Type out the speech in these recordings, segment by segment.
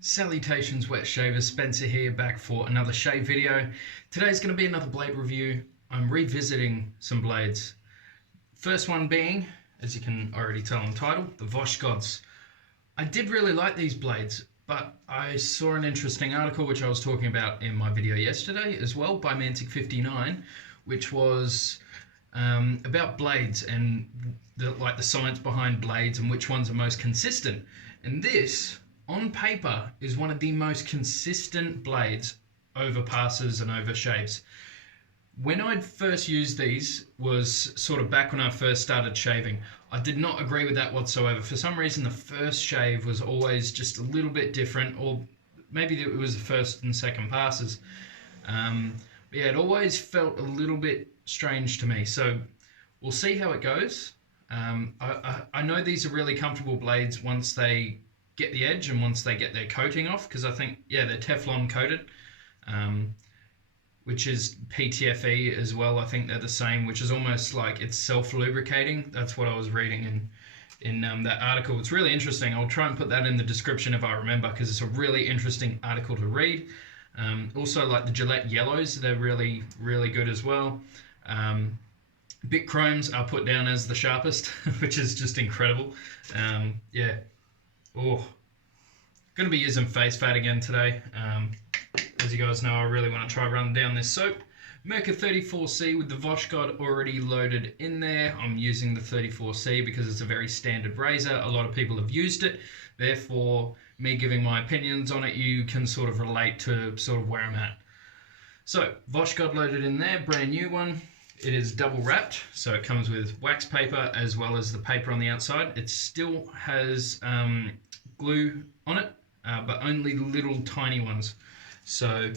Salutations wet shavers, Spencer here, back for another shave video. Today's going to be another blade review. I'm revisiting some blades. First one being, as you can already tell in the title, the Voshkods. I did really like these blades, but I saw an interesting article which I was talking about in my video yesterday as well by Mantic59, which was about blades and the science behind blades and which ones are most consistent. And this, on paper, is one of the most consistent blades over passes and over shaves. When I'd first used these was sort of back when I first started shaving. I did not agree with that whatsoever. For some reason, the first shave was always just a little bit different, or maybe it was the first and second passes. But yeah, it always felt a little bit strange to me. So we'll see how it goes. I know these are really comfortable blades once they get the edge and once they get their coating off, because I think, yeah, they're Teflon coated, which is PTFE as well. I think they're the same, which is almost like it's self-lubricating. That's what I was reading in that article. It's really interesting. I'll try and put that in the description if I remember, because it's a really interesting article to read. Also, like the Gillette yellows, they're really, really good as well. Bit chromes are put down as the sharpest, which is just incredible. Yeah. Oh, gonna be using face fat again today. As you guys know, I really want to try running down this soap. Merca 34C with the Voskhod already loaded in there. I'm using the 34C because it's a very standard razor. A lot of people have used it. Therefore, me giving my opinions on it, you can sort of relate to sort of where I'm at. So, Voskhod loaded in there, brand new one. It is double wrapped, so it comes with wax paper as well as the paper on the outside. It still has glue on it, but only little tiny ones. So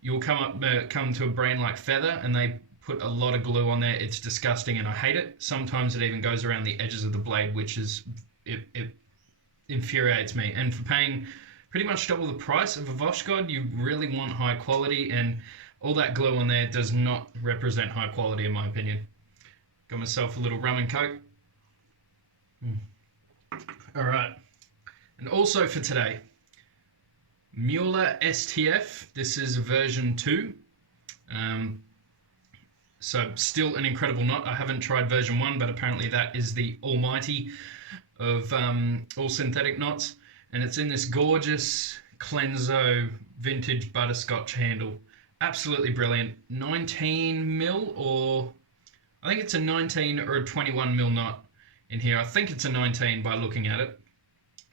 you'll come to a brand like Feather and they put a lot of glue on there. It's disgusting and I hate it. Sometimes it even goes around the edges of the blade, which is, it infuriates me. And for paying pretty much double the price of a Voskhod, you really want high quality, and all that glue on there does not represent high quality in my opinion. Got myself a little rum and coke. Alright. And also for today, Mueller STF. This is version 2. So still an incredible knot. I haven't tried version 1, but apparently that is the almighty of all synthetic knots. And it's in this gorgeous Clenso vintage butterscotch handle. Absolutely brilliant. 19 mil, or I think it's a 19 or a 21 mil knot in here. I think it's a 19 by looking at it.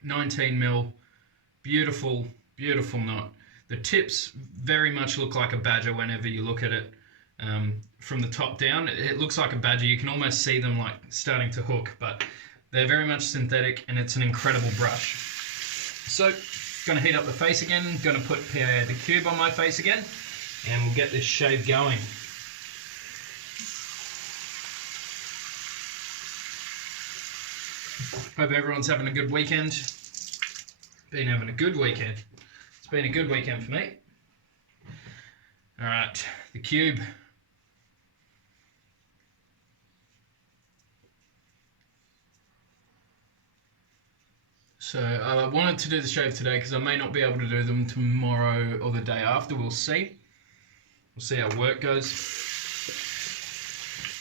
19 mil, beautiful, beautiful knot. The tips very much look like a badger whenever you look at it. From the top down, it looks like a badger. You can almost see them like starting to hook, but they're very much synthetic and it's an incredible brush. So, gonna heat up the face again, gonna put PA the cube on my face again, and we'll get this shave going. Hope everyone's having a good weekend. Been having a good weekend. It's been a good weekend for me. Alright, the cube. So I wanted to do the shave today because I may not be able to do them tomorrow or the day after. We'll see. We'll see how work goes.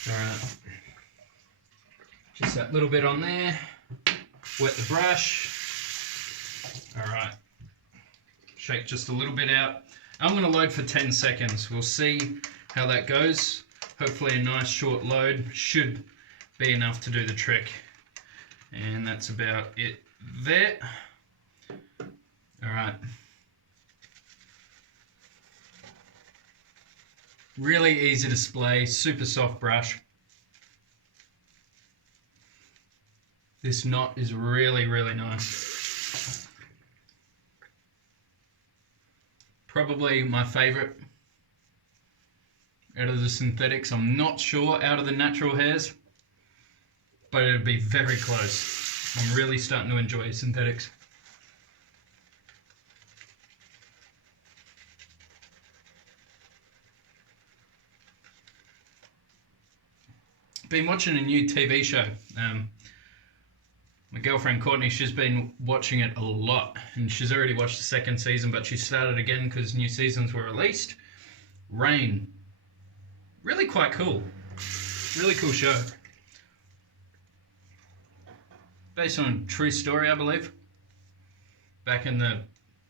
Alright. Just that little bit on there. Wet the brush. Alright. Shake just a little bit out. I'm going to load for 10 seconds. We'll see how that goes. Hopefully a nice short load should be enough to do the trick. And that's about it there. Alright. Really easy to display, super soft brush. This knot is really, really nice. Probably my favorite out of the synthetics. I'm not sure out of the natural hairs, but it'd be very close. I'm really starting to enjoy synthetics. Been watching a new TV show. My girlfriend Courtney, she's been watching it a lot, and she's already watched the second season, but she started again because new seasons were released. Rain. Really quite cool. Really cool show. Based on a true story, I believe. Back in the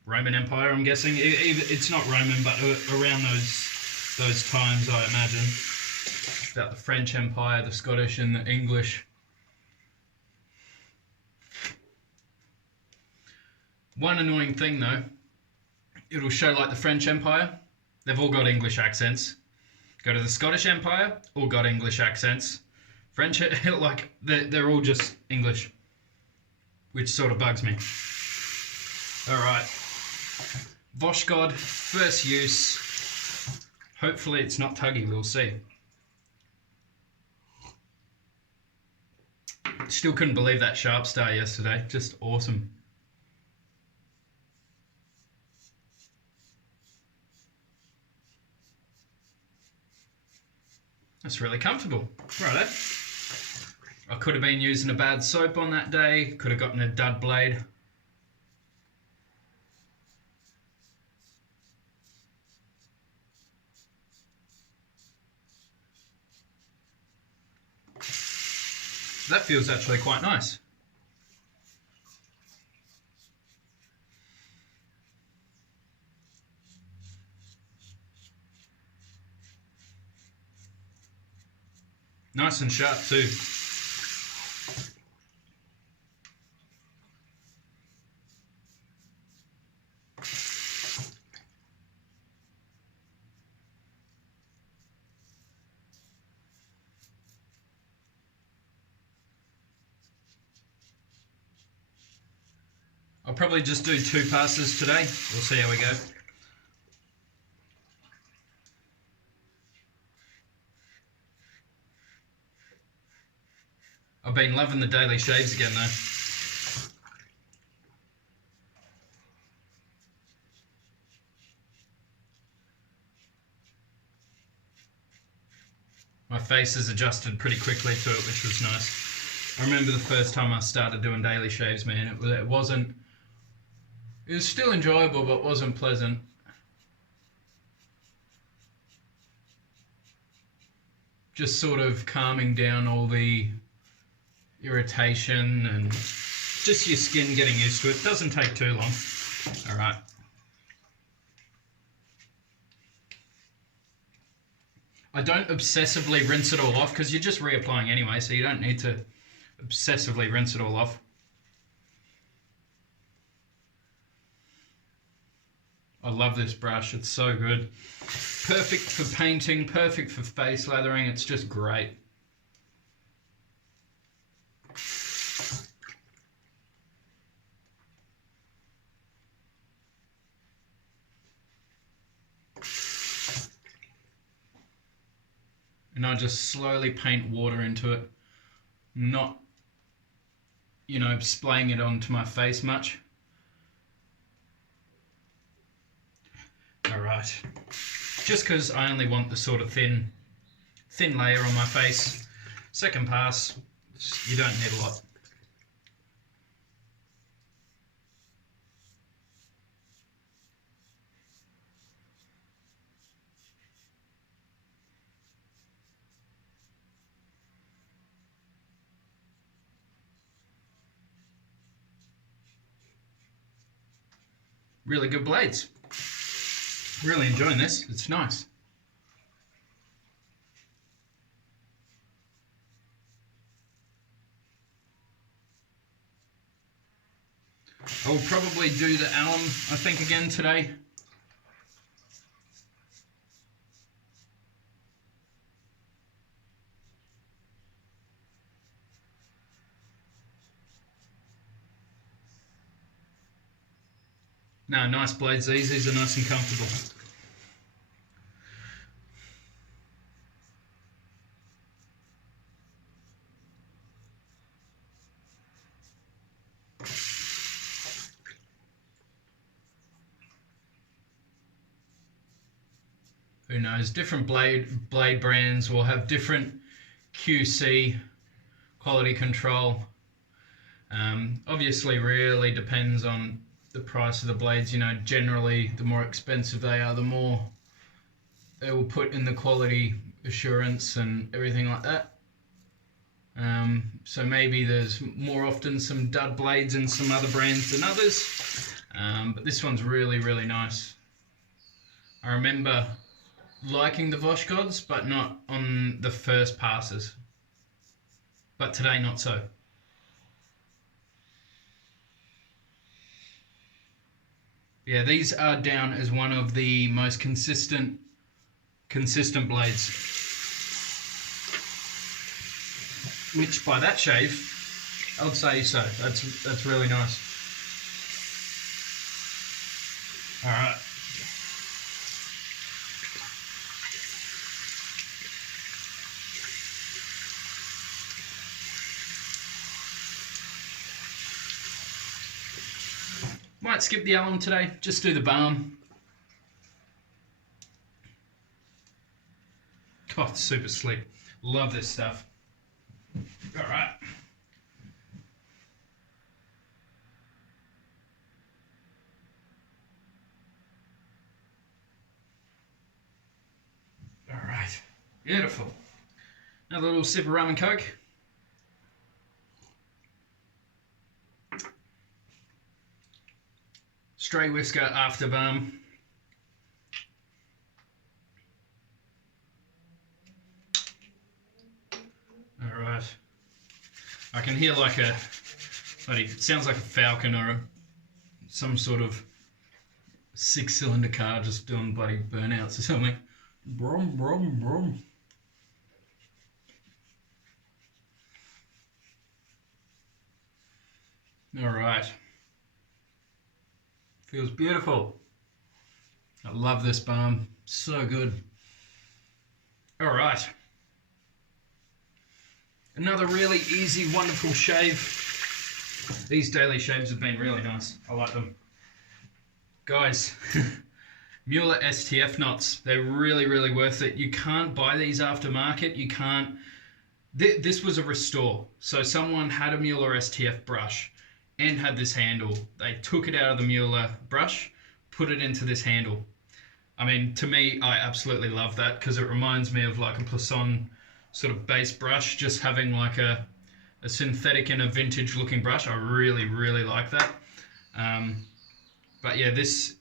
Roman Empire, I'm guessing. It's not Roman, but around those times, I imagine. About the French Empire, the Scottish and the English. One annoying thing though, it'll show like the French Empire, they've all got English accents. Go to the Scottish Empire, all got English accents. French, like, they're all just English, which sort of bugs me. Alright, Voskhod, first use. Hopefully it's not tuggy, we'll see. Still couldn't believe that Sharp Star yesterday, just awesome. That's really comfortable. Righto. I could have been using a bad soap on that day, could have gotten a dud blade. That feels actually quite nice. Nice and sharp too. I'll probably just do 2 passes today. We'll see how we go. I've been loving the daily shaves again though. My face has adjusted pretty quickly to it, which was nice. I remember the first time I started doing daily shaves, man, it was still enjoyable, but wasn't pleasant. Just sort of calming down all the irritation and just your skin getting used to it. Doesn't take too long. All right. I don't obsessively rinse it all off because you're just reapplying anyway, so you don't need to obsessively rinse it all off. I love this brush, it's so good. Perfect for painting, perfect for face lathering, it's just great. And I just slowly paint water into it, not, splaying it onto my face much. Alright, just because I only want the sort of thin layer on my face. Second pass, you don't need a lot. Really good blades. Really enjoying this, it's nice. I'll probably do the alum, I think, again today. No, nice blades. These are nice and comfortable. Who knows? Different blade brands will have different QC, quality control, Obviously really depends on the price of the blades. You know, generally the more expensive they are, the more they will put in the quality assurance and everything like that. So maybe there's more often some dud blades in some other brands than others, but this one's really, really nice. I remember liking the Voskhod, but not on the first passes. But today, not so. Yeah, these are down as one of the most consistent blades. Which, by that shave, I would say so. That's really nice. All right. Might skip the alum today, just do the balm. Oh, it's super slick. Love this stuff. All right. All right. Beautiful. Another little sip of rum and coke. Stray whisker after balm. All right. I can hear like a, it sounds like a Falcon or some sort of 6-cylinder car just doing bloody burnouts or something. Brum, brum, brum. All right. Feels beautiful. I love this balm. So good. All right. Another really easy, wonderful shave. These daily shaves have been really nice. I like them. Guys, Mueller STF knots. They're really, really worth it. You can't buy these aftermarket. You can't. This was a restore. So someone had a Mueller STF brush and had this handle. They took it out of the Mueller brush, put it into this handle. I mean, to me, I absolutely love that because it reminds me of like a Plisson sort of base brush, just having like a synthetic and a vintage looking brush. I really, really like that. But yeah, this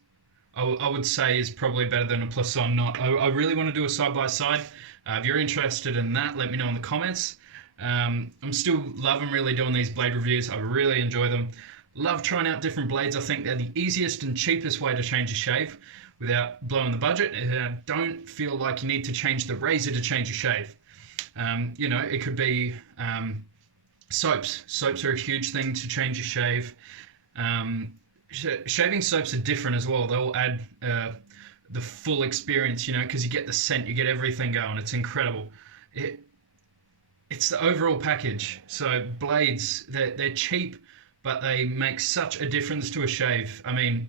I would say is probably better than a Plisson knot. I really want to do a side-by-side. If you're interested in that, let me know in the comments. I'm still loving really doing these blade reviews. I really enjoy them. Love trying out different blades. I think they're the easiest and cheapest way to change a shave without blowing the budget. I don't feel like you need to change the razor to change a shave. You know, it could be soaps. Soaps are a huge thing to change a shave. Shaving soaps are different as well. They'll add the full experience, you know, because you get the scent, you get everything going. It's incredible. It's the overall package. So blades, they're cheap, but they make such a difference to a shave. I mean,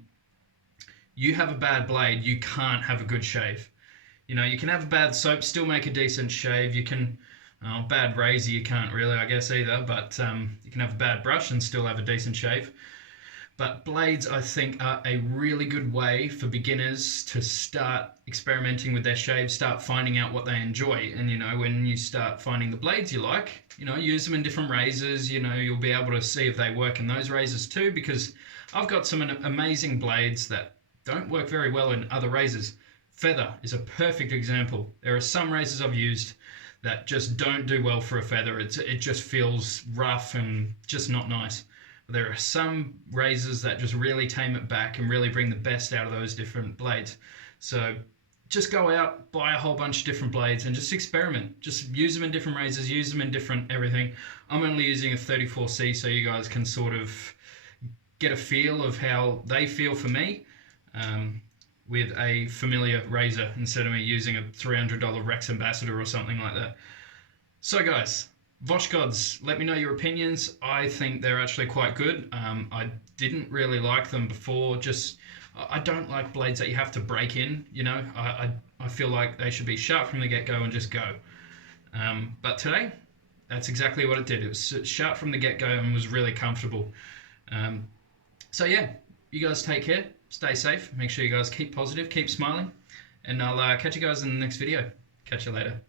you have a bad blade, you can't have a good shave. You know, you can have a bad soap, still make a decent shave. You can, bad razor, you can't really, I guess, either. But you can have a bad brush and still have a decent shave. But blades, I think, are a really good way for beginners to start experimenting with their shaves, start finding out what they enjoy. And, you know, when you start finding the blades you like, you know, use them in different razors. You know, you'll be able to see if they work in those razors too, because I've got some amazing blades that don't work very well in other razors. Feather is a perfect example. There are some razors I've used that just don't do well for a feather. It just feels rough and just not nice. There are some razors that just really tame it back and really bring the best out of those different blades. So just go out, buy a whole bunch of different blades and just experiment. Just use them in different razors, use them in different everything. I'm only using a 34C so you guys can sort of get a feel of how they feel for me with a familiar razor instead of me using a $300 Rex Ambassador or something like that. So guys, Voskhod, let me know your opinions. I think they're actually quite good. I didn't really like them before. I don't like blades that you have to break in, you know. I feel like they should be sharp from the get-go and just go. But today, that's exactly what it did. It was sharp from the get-go and was really comfortable. So yeah, you guys take care, stay safe, make sure you guys keep positive, keep smiling, and I'll catch you guys in the next video. Catch you later.